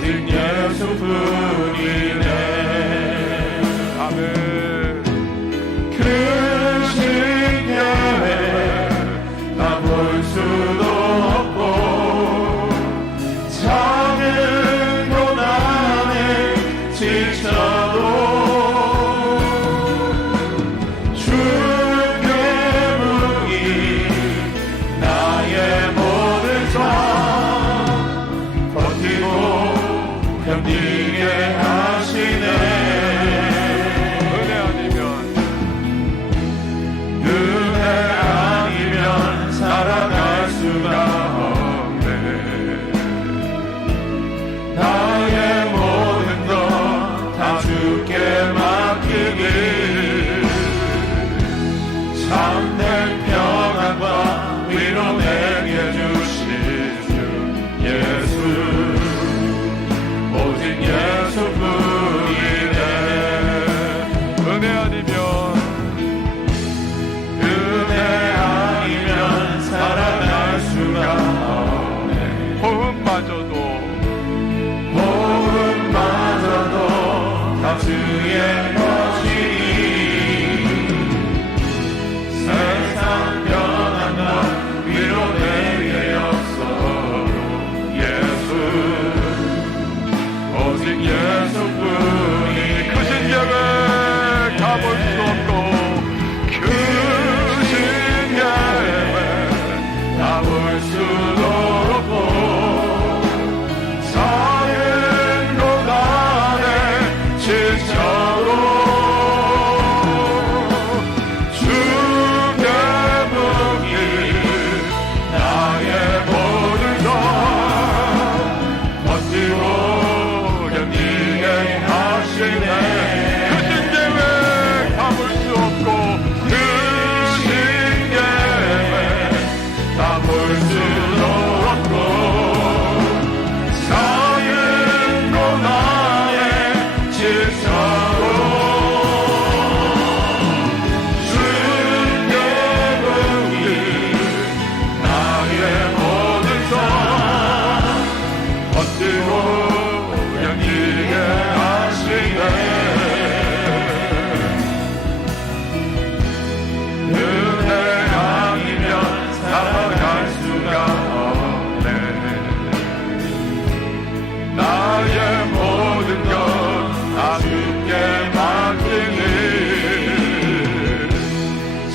오직 예수뿐이네. 아멘. 그 신경에 다 볼 수도 없고 작은 고난에 지쳐도 주께 부이 나의 모든 삶 버티고 견디게 하시네. 은혜 아니면 살아갈 수가 없네. 나의 모든 것 다 주께 맡기길. 참된 평안과 위로 내게 주신 주 예수, 오직 예수뿐이네. 은혜 아니면 살아갈 수가 없네. 호흡마저도 다 주의 것이니 세상 평안과 위로 내게 없어도 예수, 오직 예수뿐이. 그 신경을 가볼 수 없고 그 신경을 다 볼 수도 없고 작은 고난에 지쳐도 주께 부이 나의 모든 것 버티고 견디게 하시네. 그 신경을 가볼 수 없고 그 신경을 다 볼 수도 없고 작은 고난에 지쳐도 주께 부이 나의 모든 삶 버티고 견디게 하시네. 은혜 아니면 살아갈 수가 없네. 나의 모든 것 다 주께 맡기니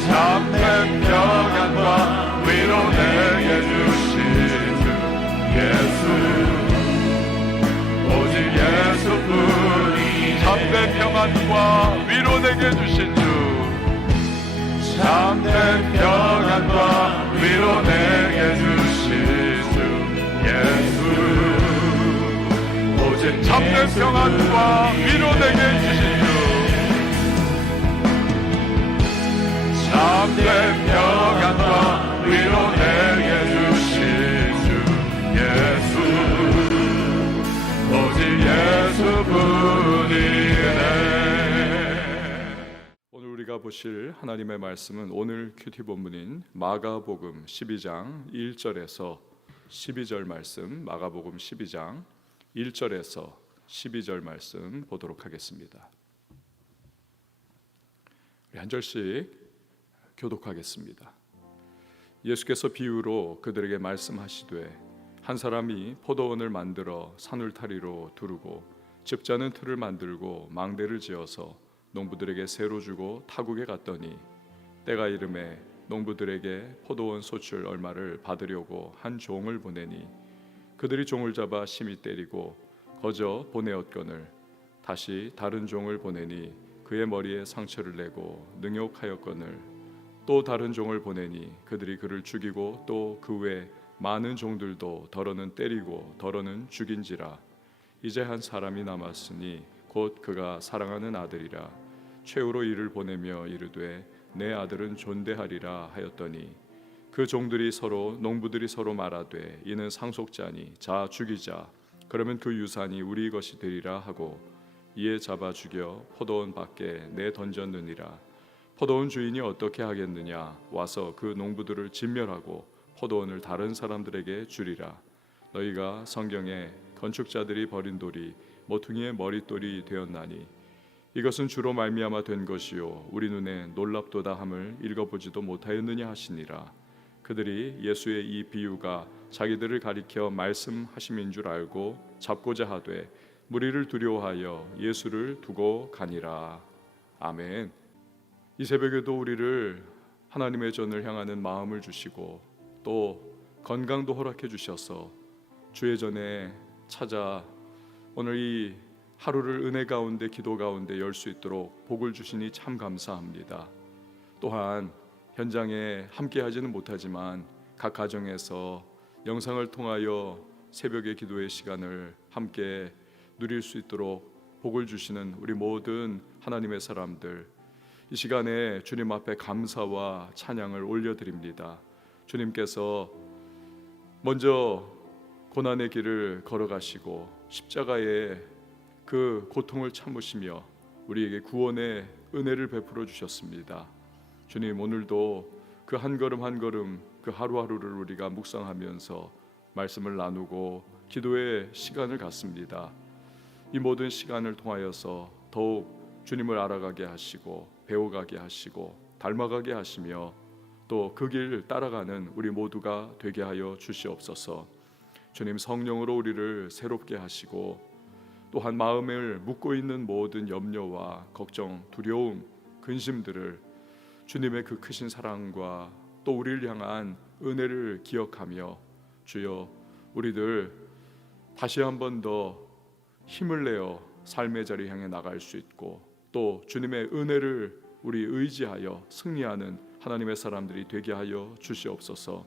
참된 평안과 위로 내게 주신 주 예수, 오직 예수뿐이. 참된 평안과 위로 내게 주신 주, 참된 평안과 위로 내게 주신 주 예수, 오직 참된 평안과 위로 내게 주신 주, 참된 평안과 위로 내게 주신 주 예수, 오직 예수뿐이네. 오늘 우리가 보실 하나님의 말씀은 오늘 큐티 본문인 마가복음 12장 1절에서 12절 말씀, 마가복음 12장 1절에서 12절 말씀 보도록 하겠습니다. 우리 한 절씩 교독하겠습니다. 예수께서 비유로 그들에게 말씀하시되 한 사람이 포도원을 만들어 산울타리로 두르고 집자는 틀을 만들고 망대를 지어서 농부들에게 새로 주고 타국에 갔더니 때가 이름에 농부들에게 포도원 소출 얼마를 받으려고 한 종을 보내니 그들이 종을 잡아 심히 때리고 거저 보내었거늘 다시 다른 종을 보내니 그의 머리에 상처를 내고 능욕하였거늘 또 다른 종을 보내니 그들이 그를 죽이고 또 그 외 많은 종들도 더러는 때리고 더러는 죽인지라. 이제 한 사람이 남았으니 곧 그가 사랑하는 아들이라. 최후로 이를 보내며 이르되 내 아들은 존대하리라 하였더니 그 종들이 서로 농부들이 서로 말하되 이는 상속자니 자 죽이자 그러면 그 유산이 우리 것이 되리라 하고 이에 잡아 죽여 포도원 밖에 내던졌느니라. 포도원 주인이 어떻게 하겠느냐 와서 그 농부들을 진멸하고 포도원을 다른 사람들에게 주리라. 너희가 성경에 건축자들이 버린 돌이 모퉁이의 머릿돌이 되었나니 이것은 주로 말미암아 된 것이요 우리 눈에 놀랍도다 함을 읽어보지도 못하였느냐 하시니라. 그들이 예수의 이 비유가 자기들을 가리켜 말씀하심인 줄 알고 잡고자 하되 무리를 두려워하여 예수를 두고 가니라. 아멘. 이 새벽에도 우리를 하나님의 전을 향하는 마음을 주시고 또 건강도 허락해 주셔서 주의 전에 찾아 오늘 이 하루를 은혜 가운데 기도 가운데 열 수 있도록 복을 주시니 참 감사합니다. 또한 현장에 함께 하지는 못하지만 각 가정에서 영상을 통하여 새벽의 기도의 시간을 함께 누릴 수 있도록 복을 주시는 우리 모든 하나님의 사람들, 이 시간에 주님 앞에 감사와 찬양을 올려드립니다. 주님께서 먼저 고난의 길을 걸어가시고 십자가의 그 고통을 참으시며 우리에게 구원의 은혜를 베풀어 주셨습니다. 주님, 오늘도 그 한 걸음 한 걸음 그 하루하루를 우리가 묵상하면서 말씀을 나누고 기도의 시간을 갖습니다. 이 모든 시간을 통하여서 더욱 주님을 알아가게 하시고 배워가게 하시고 닮아가게 하시며 또 그 길 따라가는 우리 모두가 되게 하여 주시옵소서. 주님, 성령으로 우리를 새롭게 하시고 또한 마음을 묻고 있는 모든 염려와 걱정, 두려움, 근심들을 주님의 그 크신 사랑과 또 우리를 향한 은혜를 기억하며 주여 우리들 다시 한 번 더 힘을 내어 삶의 자리 향해 나갈 수 있고 또 주님의 은혜를 우리 의지하여 승리하는 하나님의 사람들이 되게 하여 주시옵소서.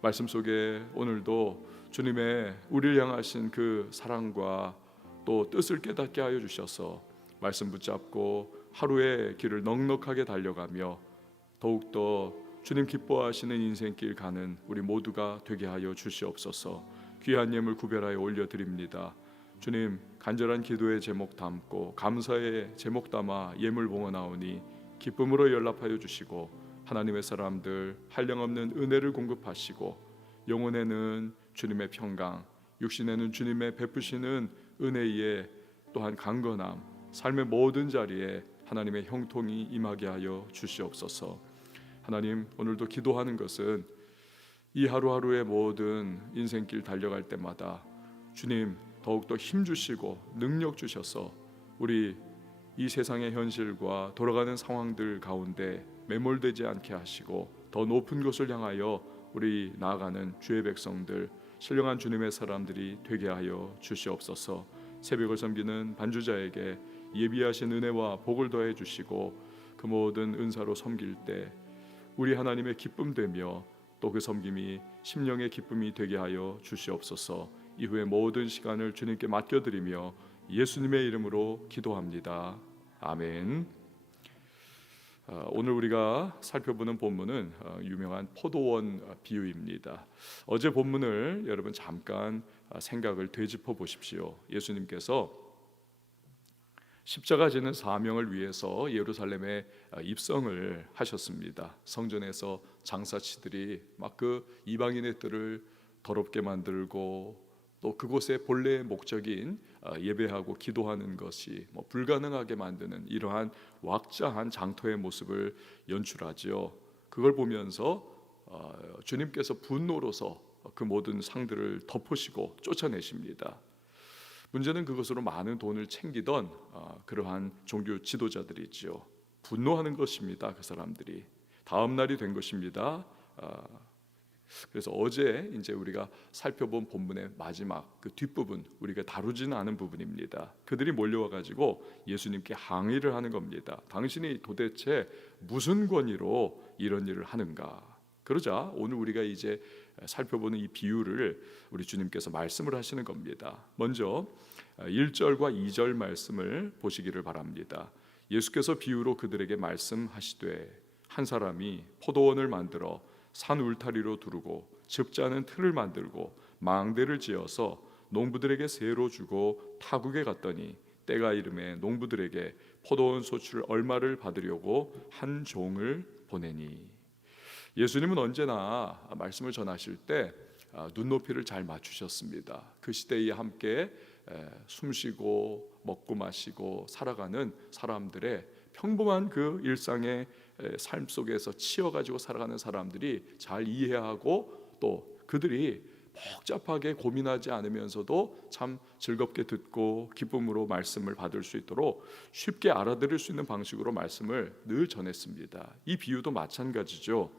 말씀 속에 오늘도 주님의 우리를 향하신 그 사랑과 또 뜻을 깨닫게 하여 주셔서 말씀 붙잡고 하루의 길을 넉넉하게 달려가며 더욱더 주님 기뻐하시는 인생길 가는 우리 모두가 되게 하여 주시옵소서. 귀한 예물 구별하여 올려드립니다. 주님, 간절한 기도의 제목 담고 감사의 제목 담아 예물 봉헌하오니 기쁨으로 연락하여 주시고 하나님의 사람들 한량없는 은혜를 공급하시고 영혼에는 주님의 평강, 육신에는 주님의 베푸시는 은혜의 또한 강건함, 삶의 모든 자리에 하나님의 형통이 임하게 하여 주시옵소서. 하나님, 오늘도 기도하는 것은 이 하루하루의 모든 인생길 달려갈 때마다 주님 더욱더 힘 주시고 능력 주셔서 우리 이 세상의 현실과 돌아가는 상황들 가운데 매몰되지 않게 하시고 더 높은 곳을 향하여 우리 나아가는 주의 백성들, 신령한 주님의 사람들이 되게 하여 주시옵소서. 새벽을 섬기는 반주자에게 예비하신 은혜와 복을 더해 주시고 그 모든 은사로 섬길 때 우리 하나님의 기쁨 되며 또 그 섬김이 심령의 기쁨이 되게 하여 주시옵소서. 이후에 모든 시간을 주님께 맡겨드리며 예수님의 이름으로 기도합니다. 아멘. 오늘 우리가 살펴보는 본문은 유명한 포도원 비유입니다. 어제 본문을 여러분 잠깐 생각을 되짚어 보십시오. 예수님께서 십자가 지는 사명을 위해서 예루살렘에 입성을 하셨습니다. 성전에서 장사치들이 막 그 이방인의 뜰을 더럽게 만들고 또 그곳의 본래의 목적인 예배하고 기도하는 것이 불가능하게 만드는 이러한 왁자한 장터의 모습을 연출하지요. 그걸 보면서 주님께서 분노로서 그 모든 상들을 덮으시고 쫓아내십니다. 문제는 그것으로 많은 돈을 챙기던 그러한 종교 지도자들이지요. 분노하는 것입니다. 그 사람들이 다음 날이 된 것입니다. 그래서 어제 이제 우리가 살펴본 본문의 마지막 그 뒷부분, 우리가 다루지는 않은 부분입니다. 그들이 몰려와 가지고 예수님께 항의를 하는 겁니다. 당신이 도대체 무슨 권위로 이런 일을 하는가? 그러자 오늘 우리가 이제 살펴보는 이 비유를 우리 주님께서 말씀을 하시는 겁니다. 먼저 1절과 2절 말씀을 보시기를 바랍니다. 예수께서 비유로 그들에게 말씀하시되 한 사람이 포도원을 만들어 산 울타리로 두르고 즙자는 틀을 만들고 망대를 지어서 농부들에게 세로 주고 타국에 갔더니 때가 이름에 농부들에게 포도원 소출 얼마를 받으려고 한 종을 보내니. 예수님은 언제나 말씀을 전하실 때 눈높이를 잘 맞추셨습니다. 그 시대에 함께 숨쉬고 먹고 마시고 살아가는 사람들의 평범한 그 일상의 삶 속에서 치여가지고 살아가는 사람들이 잘 이해하고 또 그들이 복잡하게 고민하지 않으면서도 참 즐겁게 듣고 기쁨으로 말씀을 받을 수 있도록 쉽게 알아들을 수 있는 방식으로 말씀을 늘 전했습니다. 이 비유도 마찬가지죠.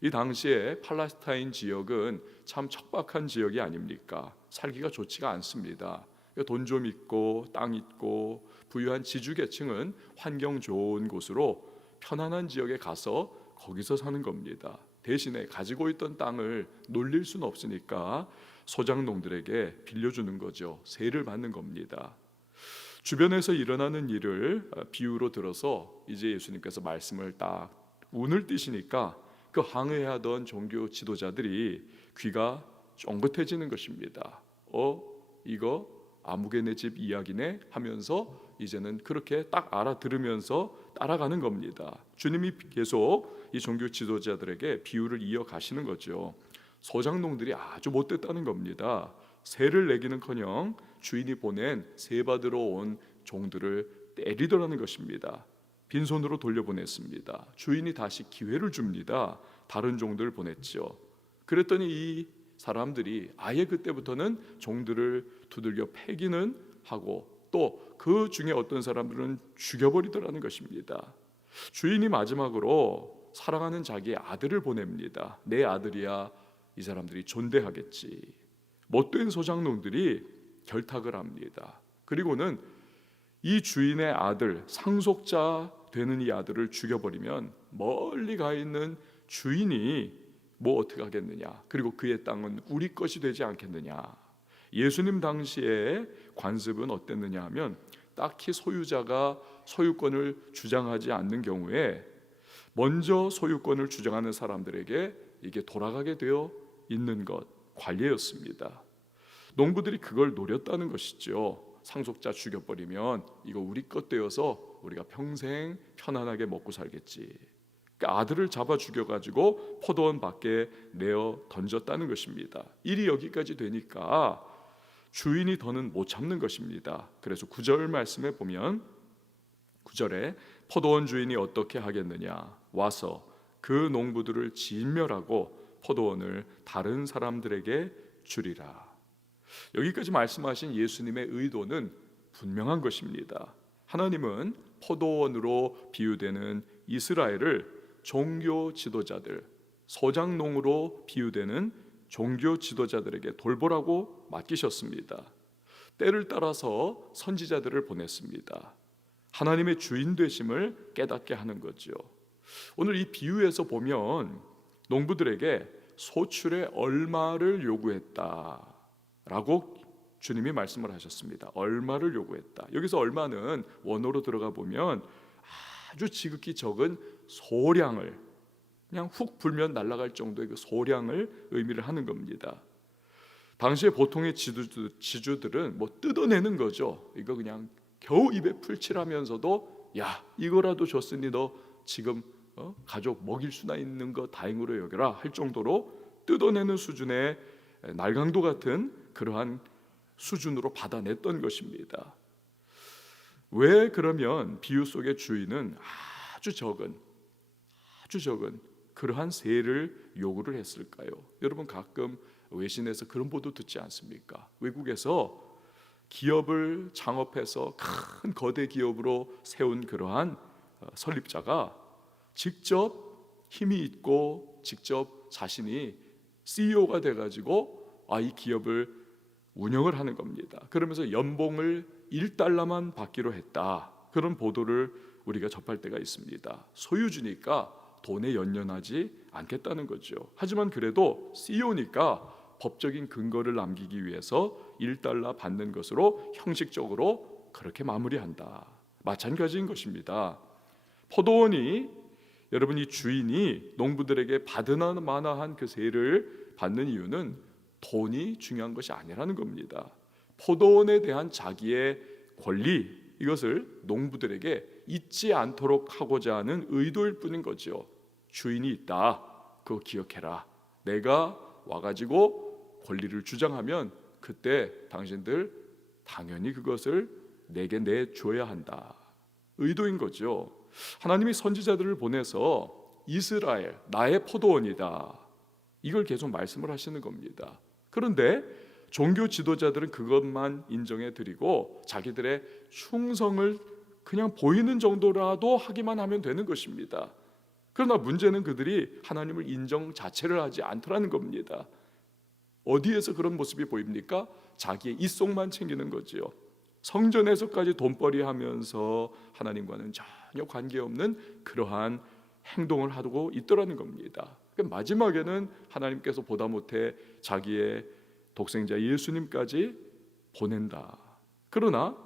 이 당시에 팔레스타인 지역은 참 척박한 지역이 아닙니까? 살기가 좋지가 않습니다. 돈 좀 있고 땅 있고 부유한 지주계층은 환경 좋은 곳으로 편안한 지역에 가서 거기서 사는 겁니다. 대신에 가지고 있던 땅을 놀릴 수는 없으니까 소작농들에게 빌려주는 거죠. 세를 받는 겁니다. 주변에서 일어나는 일을 비유로 들어서 이제 예수님께서 말씀을 딱 운을 띄시니까 그 항해하던 종교 지도자들이 귀가 쫑긋해지는 것입니다. 이거 아무개네 집 이야기네 하면서 이제는 그렇게 딱 알아들으면서 따라가는 겁니다. 주님이 계속 이 종교 지도자들에게 비유를 이어가시는 거죠. 소작농들이 아주 못됐다는 겁니다. 세를 내기는커녕 주인이 보낸 세 받으러 온 종들을 때리더라는 것입니다. 빈손으로 돌려보냈습니다. 주인이 다시 기회를 줍니다. 다른 종들을 보냈죠. 그랬더니 이 사람들이 아예 그때부터는 종들을 두들겨 패기는 하고 또 그 중에 어떤 사람들은 죽여버리더라는 것입니다. 주인이 마지막으로 사랑하는 자기의 아들을 보냅니다. 내 아들이야 이 사람들이 존대하겠지. 못된 소작농들이 결탁을 합니다. 그리고는 이 주인의 아들, 상속자 되는 이 아들을 죽여버리면 멀리 가 있는 주인이 뭐 어떻게 하겠느냐. 그리고 그의 땅은 우리 것이 되지 않겠느냐. 예수님 당시에 관습은 어땠느냐 하면 딱히 소유자가 소유권을 주장하지 않는 경우에 먼저 소유권을 주장하는 사람들에게 이게 돌아가게 되어 있는 것, 관례였습니다. 농부들이 그걸 노렸다는 것이죠. 상속자 죽여버리면 이거 우리 것 되어서 우리가 평생 편안하게 먹고 살겠지. 그러니까 아들을 잡아 죽여가지고 포도원 밖에 내어 던졌다는 것입니다. 일이 여기까지 되니까 주인이 더는 못 참는 것입니다. 그래서 9절 말씀에 보면 9절에 포도원 주인이 어떻게 하겠느냐. 와서 그 농부들을 진멸하고 포도원을 다른 사람들에게 주리라. 여기까지 말씀하신 예수님의 의도는 분명한 것입니다. 하나님은 포도원으로 비유되는 이스라엘을 종교 지도자들, 소작농으로 비유되는 종교 지도자들에게 돌보라고 맡기셨습니다. 때를 따라서 선지자들을 보냈습니다. 하나님의 주인 되심을 깨닫게 하는 거죠. 오늘 이 비유에서 보면 농부들에게 소출의 얼마를 요구했다라고 주님이 말씀을 하셨습니다. 얼마를 요구했다. 여기서 얼마는 원어로 들어가 보면 아주 지극히 적은 소량을, 그냥 훅 불면 날아갈 정도의 그 소량을 의미를 하는 겁니다. 당시에 보통의 지주들은 뭐 뜯어내는 거죠. 이거 그냥 겨우 입에 풀칠하면서도 야 이거라도 줬으니 너 지금 가족 먹일 수나 있는 거 다행으로 여겨라 할 정도로 뜯어내는 수준의 날강도 같은 그러한 수준으로 받아냈던 것입니다. 왜 그러면 비유 속의 주인은 아주 적은 그러한 세를 요구를 했을까요? 여러분 가끔 외신에서 그런 보도 듣지 않습니까? 외국에서 기업을 창업해서 큰 거대 기업으로 세운 그러한 설립자가 직접 힘이 있고 직접 자신이 CEO가 돼가지고 이 기업을 운영을 하는 겁니다. 그러면서 연봉을 1달러만 받기로 했다. 그런 보도를 우리가 접할 때가 있습니다. 소유주니까 돈에 연연하지 않겠다는 거죠. 하지만 그래도 CEO니까 법적인 근거를 남기기 위해서 1달러 받는 것으로 형식적으로 그렇게 마무리한다. 마찬가지인 것입니다. 포도원이 여러분 이 주인이 농부들에게 받으나 마나한 그 세를 받는 이유는 돈이 중요한 것이 아니라는 겁니다. 포도원에 대한 자기의 권리, 이것을 농부들에게 잊지 않도록 하고자 하는 의도일 뿐인 거죠. 주인이 있다. 그거 기억해라. 내가 와가지고 권리를 주장하면 그때 당신들 당연히 그것을 내게 내줘야 한다. 의도인 거죠. 하나님이 선지자들을 보내서 이스라엘 나의 포도원이다, 이걸 계속 말씀을 하시는 겁니다. 그런데 종교 지도자들은 그것만 인정해 드리고 자기들의 충성을 그냥 보이는 정도라도 하기만 하면 되는 것입니다. 그러나 문제는 그들이 하나님을 인정 자체를 하지 않더라는 겁니다. 어디에서 그런 모습이 보입니까? 자기의 이속만 챙기는 거지요. 성전에서까지 돈벌이 하면서 하나님과는 전혀 관계없는 그러한 행동을 하고 있더라는 겁니다. 마지막에는 하나님께서 보다 못해 자기의 독생자 예수님까지 보낸다. 그러나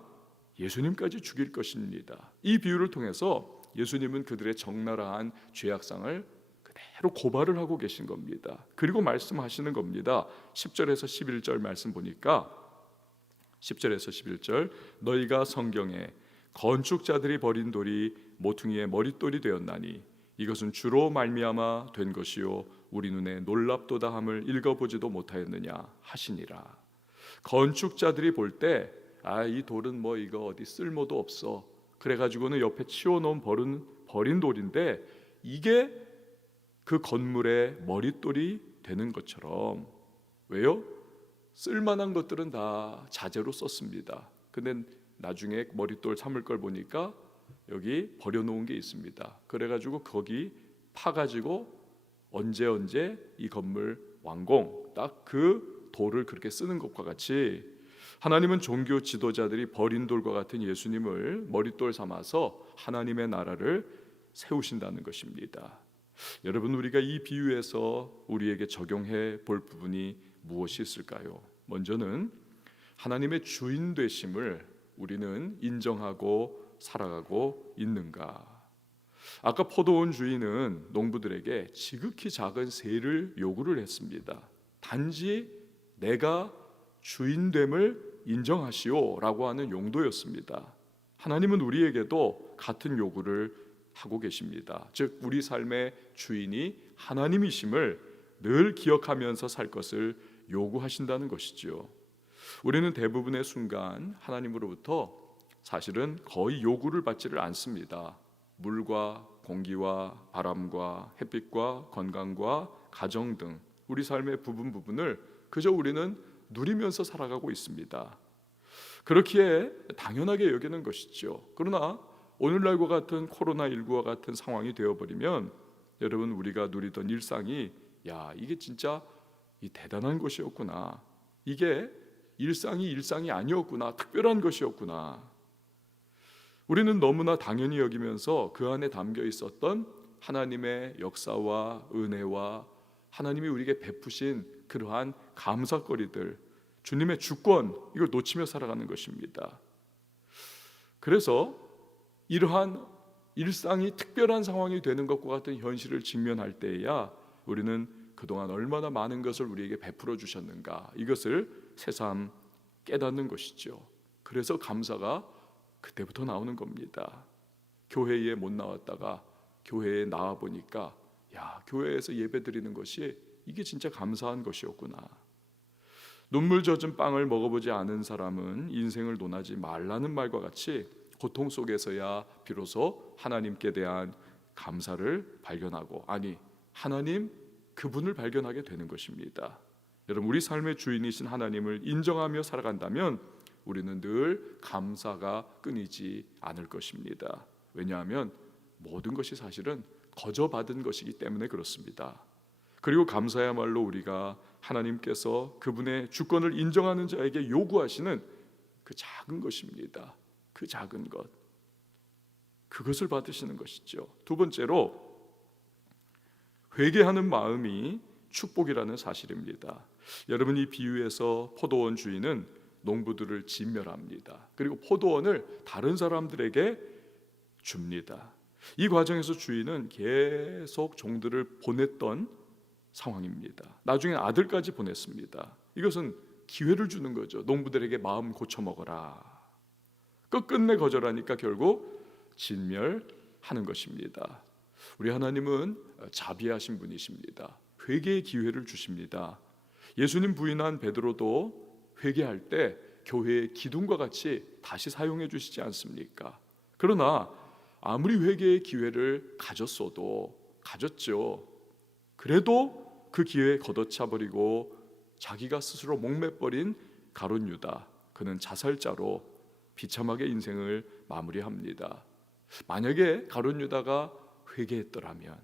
예수님까지 죽일 것입니다. 이 비유를 통해서 예수님은 그들의 적나라한 죄악상을 그대로 고발을 하고 계신 겁니다. 그리고 말씀하시는 겁니다. 10절에서 11절 말씀 보니까 10절에서 11절 너희가 성경에 건축자들이 버린 돌이 모퉁이의 머릿돌이 되었나니 이것은 주로 말미암아 된 것이요 우리 눈에 놀랍도다함을 읽어보지도 못하였느냐 하시니라. 건축자들이 볼 때 이 돌은 뭐 이거 어디 쓸모도 없어, 그래가지고는 옆에 치워놓은 버린 돌인데 이게 그 건물의 머릿돌이 되는 것처럼, 왜요? 쓸만한 것들은 다 자재로 썼습니다. 근데 나중에 머릿돌 삼을 걸 보니까 여기 버려놓은 게 있습니다. 그래가지고 거기 파가지고 언제 이 건물 완공, 딱 그 돌을 그렇게 쓰는 것과 같이 하나님은 종교 지도자들이 버린 돌과 같은 예수님을 머릿돌 삼아서 하나님의 나라를 세우신다는 것입니다. 여러분, 우리가 이 비유에서 우리에게 적용해 볼 부분이 무엇이 있을까요? 먼저는 하나님의 주인 되심을 우리는 인정하고 살아가고 있는가? 아까 포도원 주인은 농부들에게 지극히 작은 세를 요구를 했습니다. 단지 내가 주인됨을 인정하시오라고 하는 용도였습니다. 하나님은 우리에게도 같은 요구를 하고 계십니다. 즉 우리 삶의 주인이 하나님이심을 늘 기억하면서 살 것을 요구하신다는 것이죠. 우리는 대부분의 순간 하나님으로부터 사실은 거의 요구를 받지를 않습니다. 물과 공기와 바람과 햇빛과 건강과 가정 등 우리 삶의 부분을 그저 우리는 누리면서 살아가고 있습니다. 그렇기에 당연하게 여기는 것이죠. 그러나 오늘날과 같은 코로나19와 같은 상황이 되어버리면 여러분, 우리가 누리던 일상이 이게 진짜 대단한 것이었구나, 이게 일상이 아니었구나, 특별한 것이었구나, 우리는 너무나 당연히 여기면서 그 안에 담겨 있었던 하나님의 역사와 은혜와 하나님이 우리에게 베푸신 그러한 감사거리들, 주님의 주권, 이걸 놓치며 살아가는 것입니다. 그래서 이러한 일상이 특별한 상황이 되는 것과 같은 현실을 직면할 때에야 우리는 그동안 얼마나 많은 것을 우리에게 베풀어 주셨는가, 이것을 새삼 깨닫는 것이죠. 그래서 감사가 그때부터 나오는 겁니다. 교회에 못 나왔다가 교회에 나와 보니까 교회에서 예배 드리는 것이 이게 진짜 감사한 것이었구나. 눈물 젖은 빵을 먹어보지 않은 사람은 인생을 논하지 말라는 말과 같이 고통 속에서야 비로소 하나님께 대한 감사를 발견하고, 하나님 그분을 발견하게 되는 것입니다. 여러분, 우리 삶의 주인이신 하나님을 인정하며 살아간다면 우리는 늘 감사가 끊이지 않을 것입니다. 왜냐하면 모든 것이 사실은 거저 받은 것이기 때문에 그렇습니다. 그리고 감사야말로 우리가 하나님께서 그분의 주권을 인정하는 자에게 요구하시는 그 작은 것입니다. 그 작은 것, 그것을 받으시는 것이죠. 두 번째로, 회개하는 마음이 축복이라는 사실입니다. 여러분, 이 비유에서 포도원 주인은 농부들을 진멸합니다. 그리고 포도원을 다른 사람들에게 줍니다. 이 과정에서 주인은 계속 종들을 보냈던 상황입니다. 나중에 아들까지 보냈습니다. 이것은 기회를 주는 거죠. 농부들에게 마음 고쳐 먹어라. 끝끝내 거절하니까 결국 진멸하는 것입니다. 우리 하나님은 자비하신 분이십니다. 회개의 기회를 주십니다. 예수님 부인한 베드로도 회개할 때 교회의 기둥과 같이 다시 사용해 주시지 않습니까? 그러나 아무리 회개의 기회를 가졌죠. 그래도 그 기회에 걷어차 버리고 자기가 스스로 목매버린 가룟 유다, 그는 자살자로 비참하게 인생을 마무리합니다. 만약에 가룟 유다가 회개했더라면,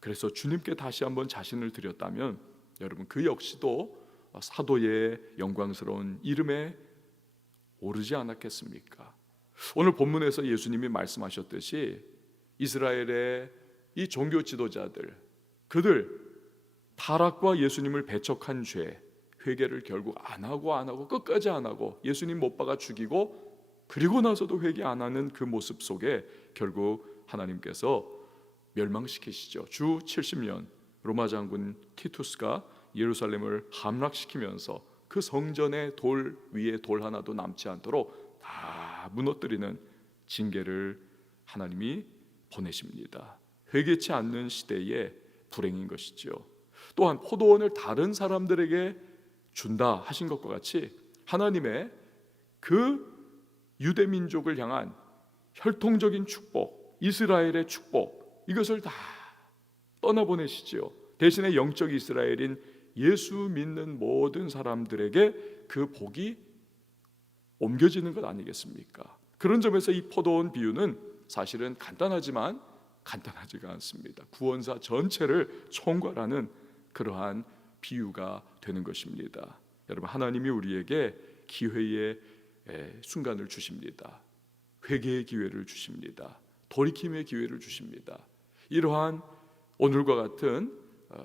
그래서 주님께 다시 한번 자신을 드렸다면, 여러분 그 역시도 사도의 영광스러운 이름에 오르지 않았겠습니까? 오늘 본문에서 예수님이 말씀하셨듯이 이스라엘의 이 종교 지도자들, 그들 타락과 예수님을 배척한 죄, 회개를 결국 안 하고 끝까지 안 하고 예수님 못 박아 죽이고 그리고 나서도 회개 안 하는 그 모습 속에 결국 하나님께서 멸망시키시죠. 주 70년 로마 장군 티투스가 예루살렘을 함락시키면서 그 성전의 돌 위에 돌 하나도 남지 않도록 다 무너뜨리는 징계를 하나님이 보내십니다. 회개치 않는 시대의 불행인 것이죠. 또한 포도원을 다른 사람들에게 준다 하신 것과 같이 하나님의 그 유대 민족을 향한 혈통적인 축복, 이스라엘의 축복, 이것을 다 떠나보내시지요. 대신에 영적 이스라엘인 예수 믿는 모든 사람들에게 그 복이 옮겨지는 것 아니겠습니까? 그런 점에서 이 포도원 비유는 사실은 간단하지만 간단하지가 않습니다. 구원사 전체를 총괄하는 그러한 비유가 되는 것입니다. 여러분, 하나님이 우리에게 기회의 순간을 주십니다. 회개의 기회를 주십니다. 돌이킴의 기회를 주십니다. 이러한 오늘과 같은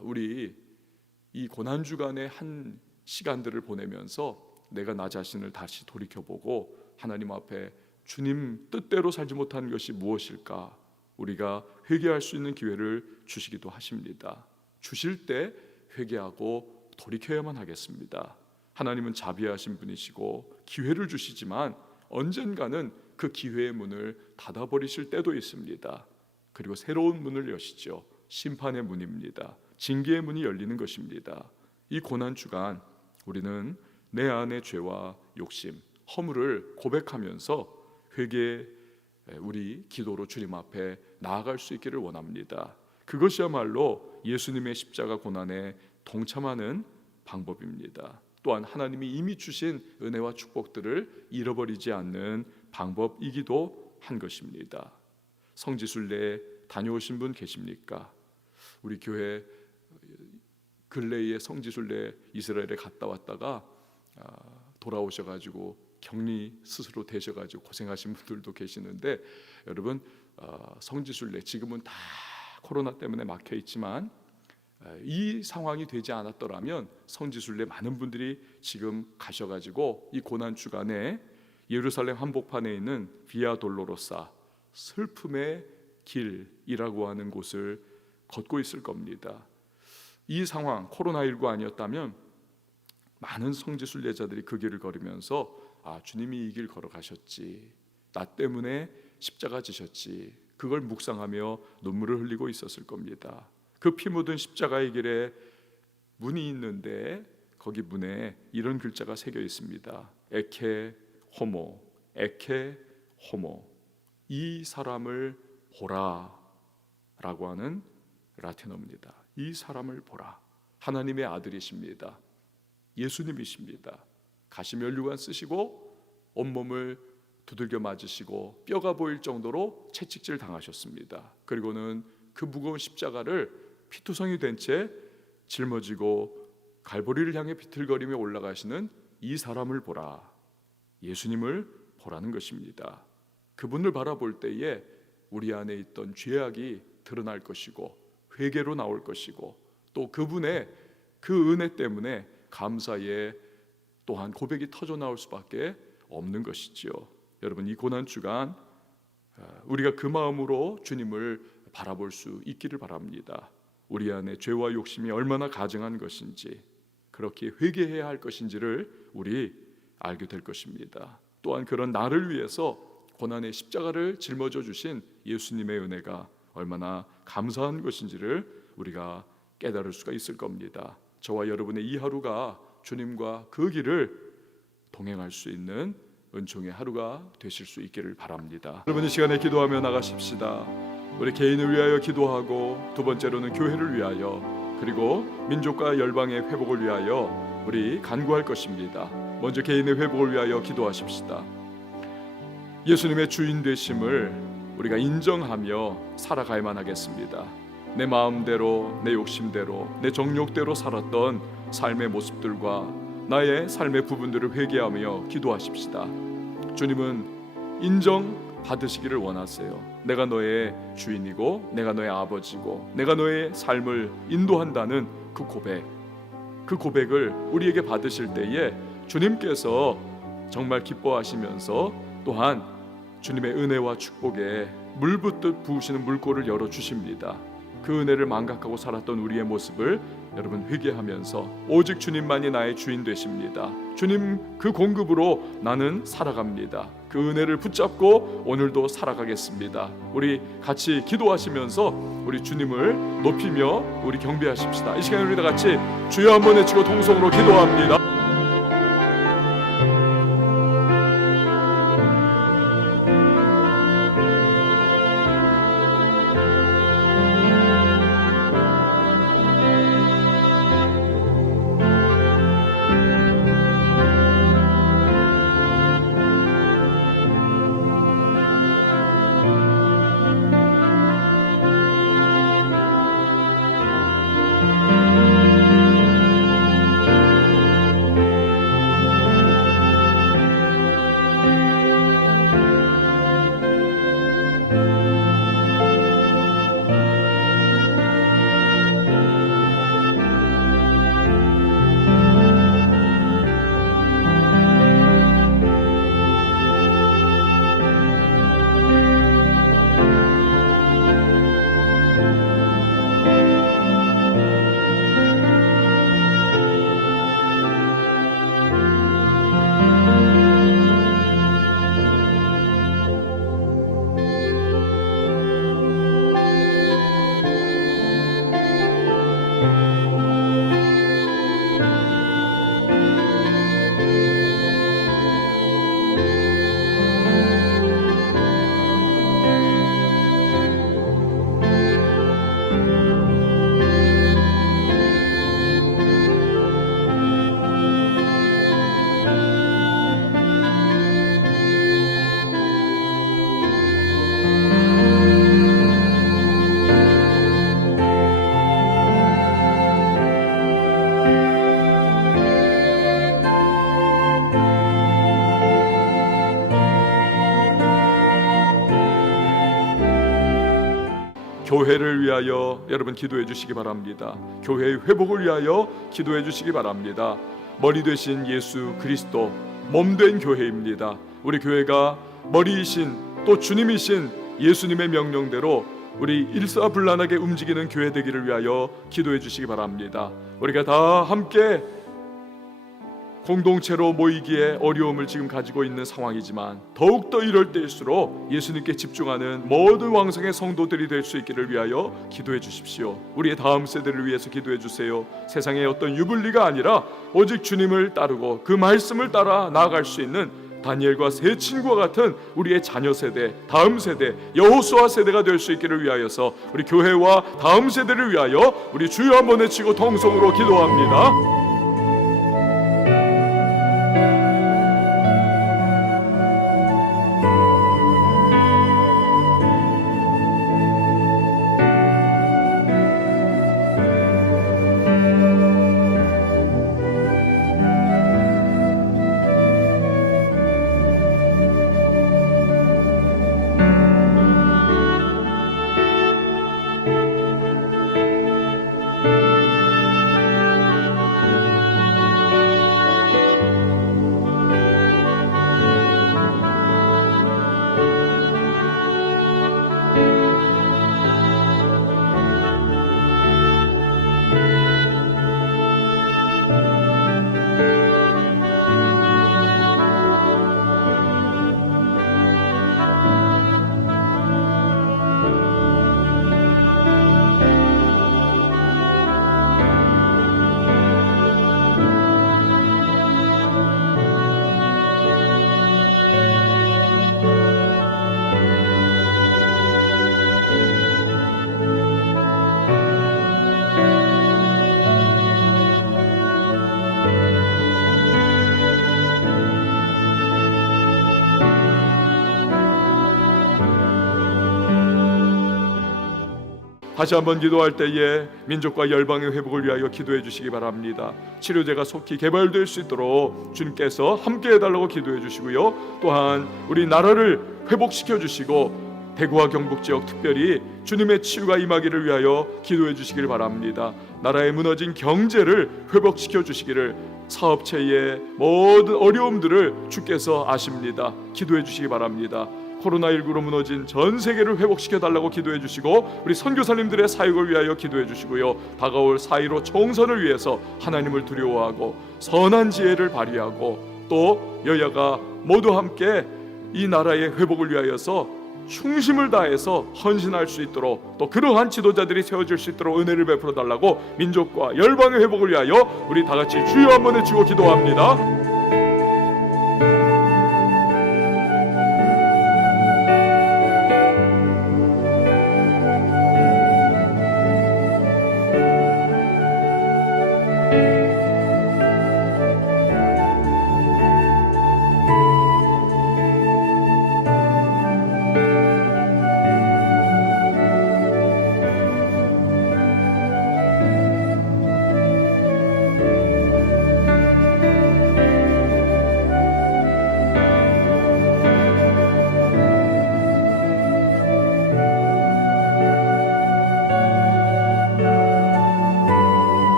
우리 이 고난주간의 한 시간들을 보내면서 내가 나 자신을 다시 돌이켜보고 하나님 앞에 주님 뜻대로 살지 못한 것이 무엇일까, 우리가 회개할 수 있는 기회를 주시기도 하십니다. 주실 때 회개하고 돌이켜야만 하겠습니다. 하나님은 자비하신 분이시고 기회를 주시지만 언젠가는 그 기회의 문을 닫아버리실 때도 있습니다. 그리고 새로운 문을 여시죠. 심판의 문입니다. 징계의 문이 열리는 것입니다. 이 고난주간 우리는 내 안의 죄와 욕심, 허물을 고백하면서 회개, 우리 기도로 주님 앞에 나아갈 수 있기를 원합니다. 그것이야말로 예수님의 십자가 고난에 동참하는 방법입니다. 또한 하나님이 이미 주신 은혜와 축복들을 잃어버리지 않는 방법이기도 한 것입니다. 성지순례 다녀오신 분 계십니까? 우리 교회 근래에 성지순례 이스라엘에 갔다 왔다가 돌아오셔가지고 격리 스스로 되셔가지고 고생하신 분들도 계시는데, 여러분 성지순례 지금은 다 코로나 때문에 막혀 있지만 이 상황이 되지 않았더라면 성지순례 많은 분들이 지금 가셔가지고 이 고난 주간에 예루살렘 한복판에 있는 비아 돌로로사, 슬픔의 길이라고 하는 곳을 걷고 있을 겁니다. 이 상황 코로나19 아니었다면 많은 성지순례자들이 그 길을 걸으면서 주님이 이 길 걸어가셨지, 나 때문에 십자가 지셨지, 그걸 묵상하며 눈물을 흘리고 있었을 겁니다. 그 피 묻은 십자가의 길에 문이 있는데 거기 문에 이런 글자가 새겨 있습니다. 에케 호모, 에케 호모, 이 사람을 보라 라고 하는 라틴어입니다. 이 사람을 보라. 하나님의 아들이십니다. 예수님이십니다. 가시면류관 쓰시고 온몸을 두들겨 맞으시고 뼈가 보일 정도로 채찍질 당하셨습니다. 그리고는 그 무거운 십자가를 피투성이 된 채 짊어지고 갈보리를 향해 비틀거리며 올라가시는 이 사람을 보라. 예수님을 보라는 것입니다. 그분을 바라볼 때에 우리 안에 있던 죄악이 드러날 것이고 회개로 나올 것이고, 또 그분의 그 은혜 때문에 감사의 또한 고백이 터져 나올 수밖에 없는 것이지요. 여러분, 이 고난 주간 우리가 그 마음으로 주님을 바라볼 수 있기를 바랍니다. 우리 안에 죄와 욕심이 얼마나 가증한 것인지, 그렇게 회개해야 할 것인지를 우리 알게 될 것입니다. 또한 그런 나를 위해서 고난의 십자가를 짊어져 주신 예수님의 은혜가 얼마나 감사한 것인지를 우리가 깨달을 수가 있을 겁니다. 저와 여러분의 이 하루가 주님과 그 길을 동행할 수 있는 은총의 하루가 되실 수 있기를 바랍니다. 여러분, 이 시간에 기도하며 나가십시다. 우리 개인을 위하여 기도하고, 두 번째로는 교회를 위하여, 그리고 민족과 열방의 회복을 위하여 우리 간구할 것입니다. 먼저 개인의 회복을 위하여 기도하십시다. 예수님의 주인 되심을 우리가 인정하며 살아가야만 하겠습니다. 내 마음대로, 내 욕심대로, 내 정욕대로 살았던 삶의 모습들과 나의 삶의 부분들을 회개하며 기도하십시다. 주님은 인정받으시기를 원하세요. 내가 너의 주인이고, 내가 너의 아버지고, 내가 너의 삶을 인도한다는 그 고백을 우리에게 받으실 때에 주님께서 정말 기뻐하시면서 또한 주님의 은혜와 축복에 물붓듯 부으시는 물꼬를 열어주십니다. 그 은혜를 망각하고 살았던 우리의 모습을 여러분 회개하면서 오직 주님만이 나의 주인 되십니다. 주님 그 공급으로 나는 살아갑니다. 그 은혜를 붙잡고 오늘도 살아가겠습니다. 우리 같이 기도하시면서 우리 주님을 높이며 우리 경배하십시다. 이 시간에 우리 다 같이 주여 한번 외치고 통성으로 기도합니다. 교회를 위하여 여러분 기도해 주시기 바랍니다. 교회의 회복을 위하여 기도해 주시기 바랍니다. 머리 되신 예수 그리스도 몸된 교회입니다. 우리 교회가 머리이신 또 주님이신 예수님의 명령대로 우리 일사불란하게 움직이는 교회 되기를 위하여 기도해 주시기 바랍니다. 우리가 다 함께 공동체로 모이기에 어려움을 지금 가지고 있는 상황이지만 더욱더 이럴 때일수록 예수님께 집중하는 모든 왕성의 성도들이 될 수 있기를 위하여 기도해 주십시오. 우리의 다음 세대를 위해서 기도해 주세요. 세상의 어떤 유불리가 아니라 오직 주님을 따르고 그 말씀을 따라 나아갈 수 있는 다니엘과 세 친구와 같은 우리의 자녀 세대, 다음 세대, 여호수아 세대가 될 수 있기를 위하여서 우리 교회와 다음 세대를 위하여 우리 주여 한번 외치고 통성으로 기도합니다. 다시 한번 기도할 때에 민족과 열방의 회복을 위하여 기도해 주시기 바랍니다. 치료제가 속히 개발될 수 있도록 주님께서 함께 해달라고 기도해 주시고요. 또한 우리 나라를 회복시켜 주시고 대구와 경북 지역 특별히 주님의 치유가 임하기를 위하여 기도해 주시기를 바랍니다. 나라의 무너진 경제를 회복시켜 주시기를, 사업체의 모든 어려움들을 주께서 아십니다. 기도해 주시기 바랍니다. 코로나19로 무너진 전 세계를 회복시켜 달라고 기도해 주시고 우리 선교사님들의 사역을 위하여 기도해 주시고요. 다가올 4.15 총선을 위해서 하나님을 두려워하고 선한 지혜를 발휘하고 또 여야가 모두 함께 이 나라의 회복을 위하여서 충심을 다해서 헌신할 수 있도록, 또 그러한 지도자들이 세워질 수 있도록 은혜를 베풀어 달라고 민족과 열방의 회복을 위하여 우리 다 같이 주여 한번 외치고 기도합니다.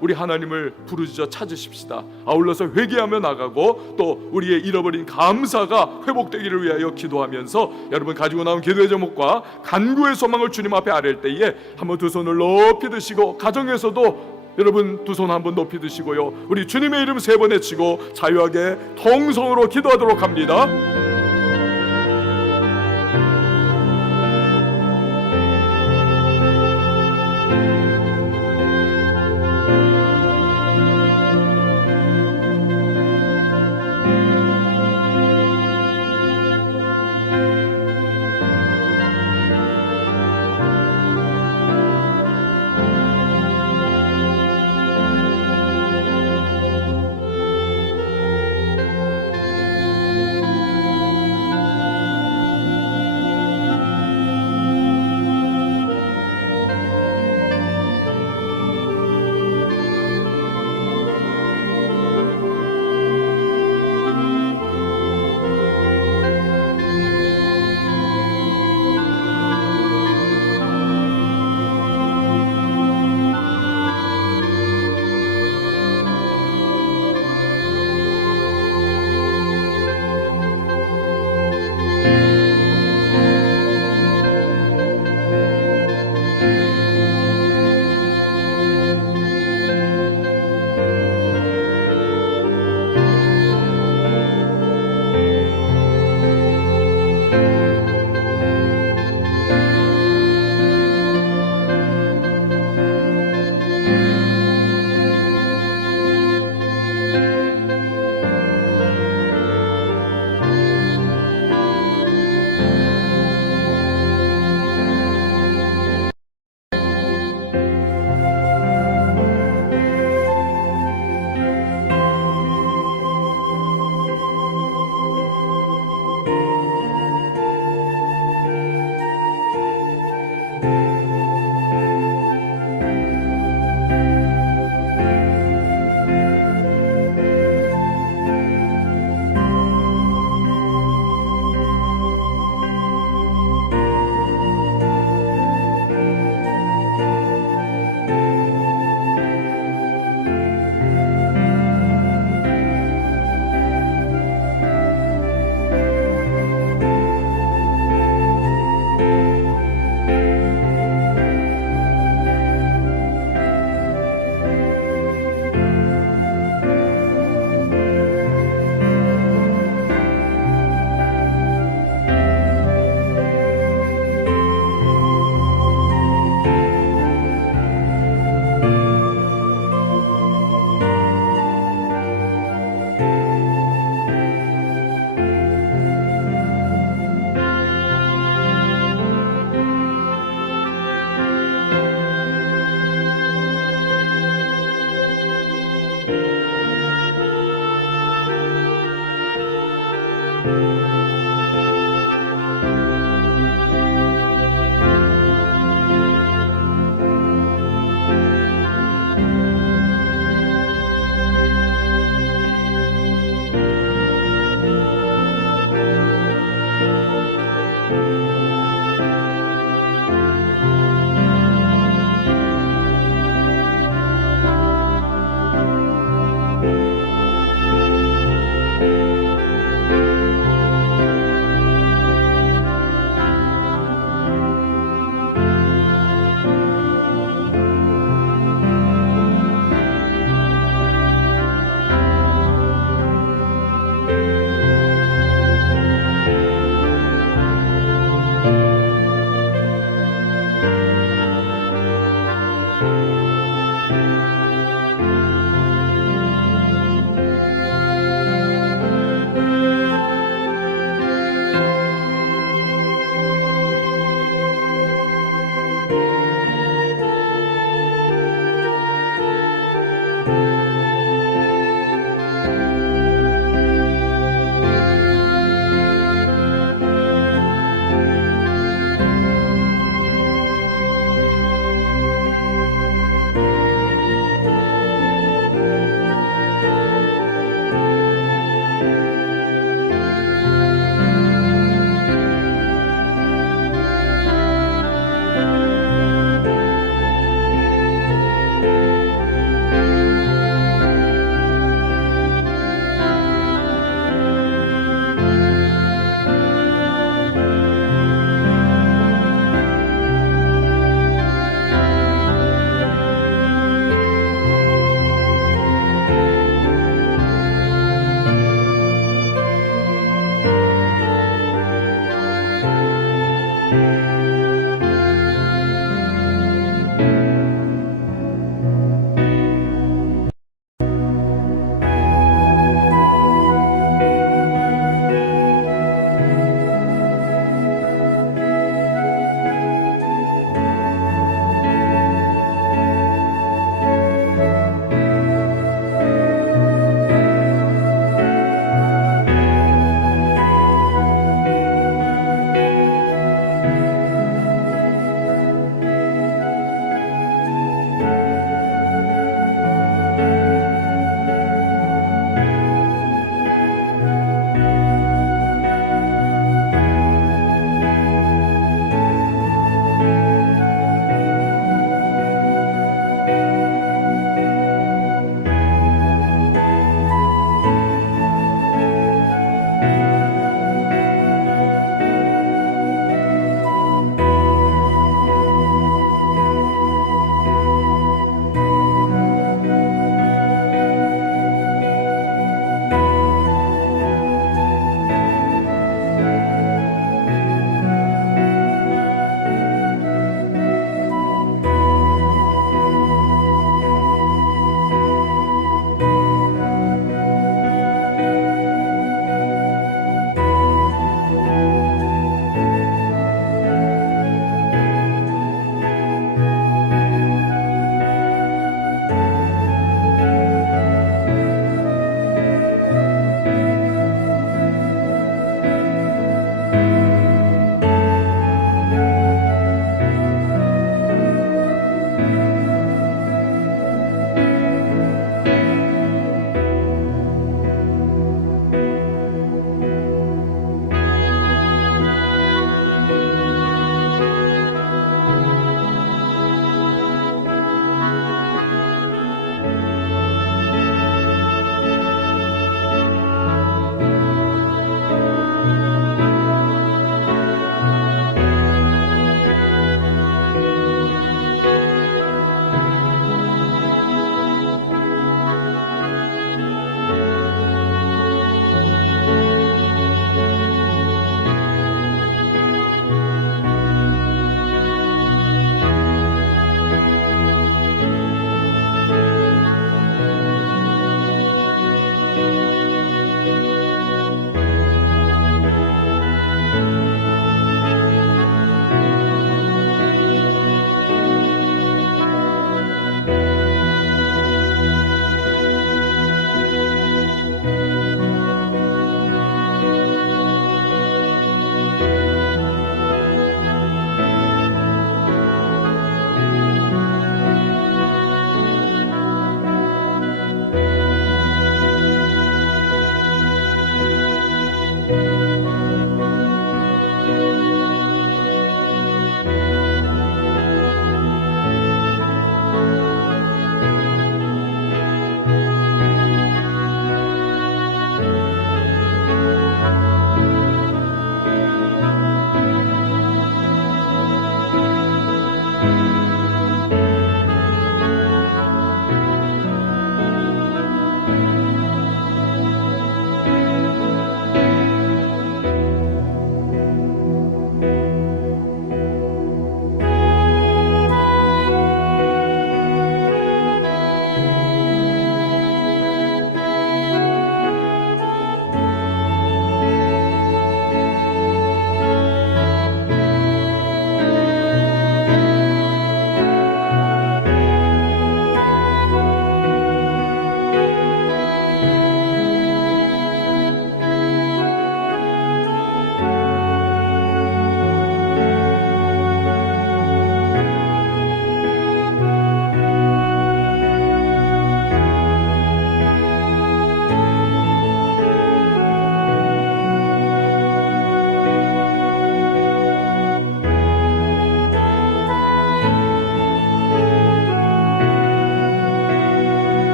우리 하나님을 부르짖어 찾으십시다. 아울러서 회개하며 나가고 또 우리의 잃어버린 감사가 회복되기를 위하여 기도하면서 여러분 가지고 나온 기도의 제목과 간구의 소망을 주님 앞에 아랠 때에 한번 두 손을 높이 드시고, 가정에서도 여러분 두 손 한번 높이 드시고요, 우리 주님의 이름 3번 외치고 자유하게 통성으로 기도하도록 합니다.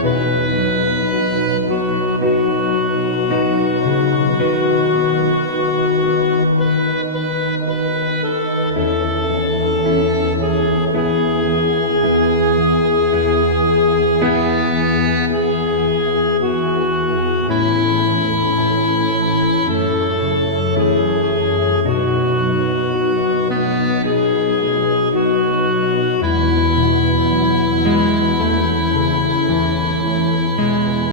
주옵소서.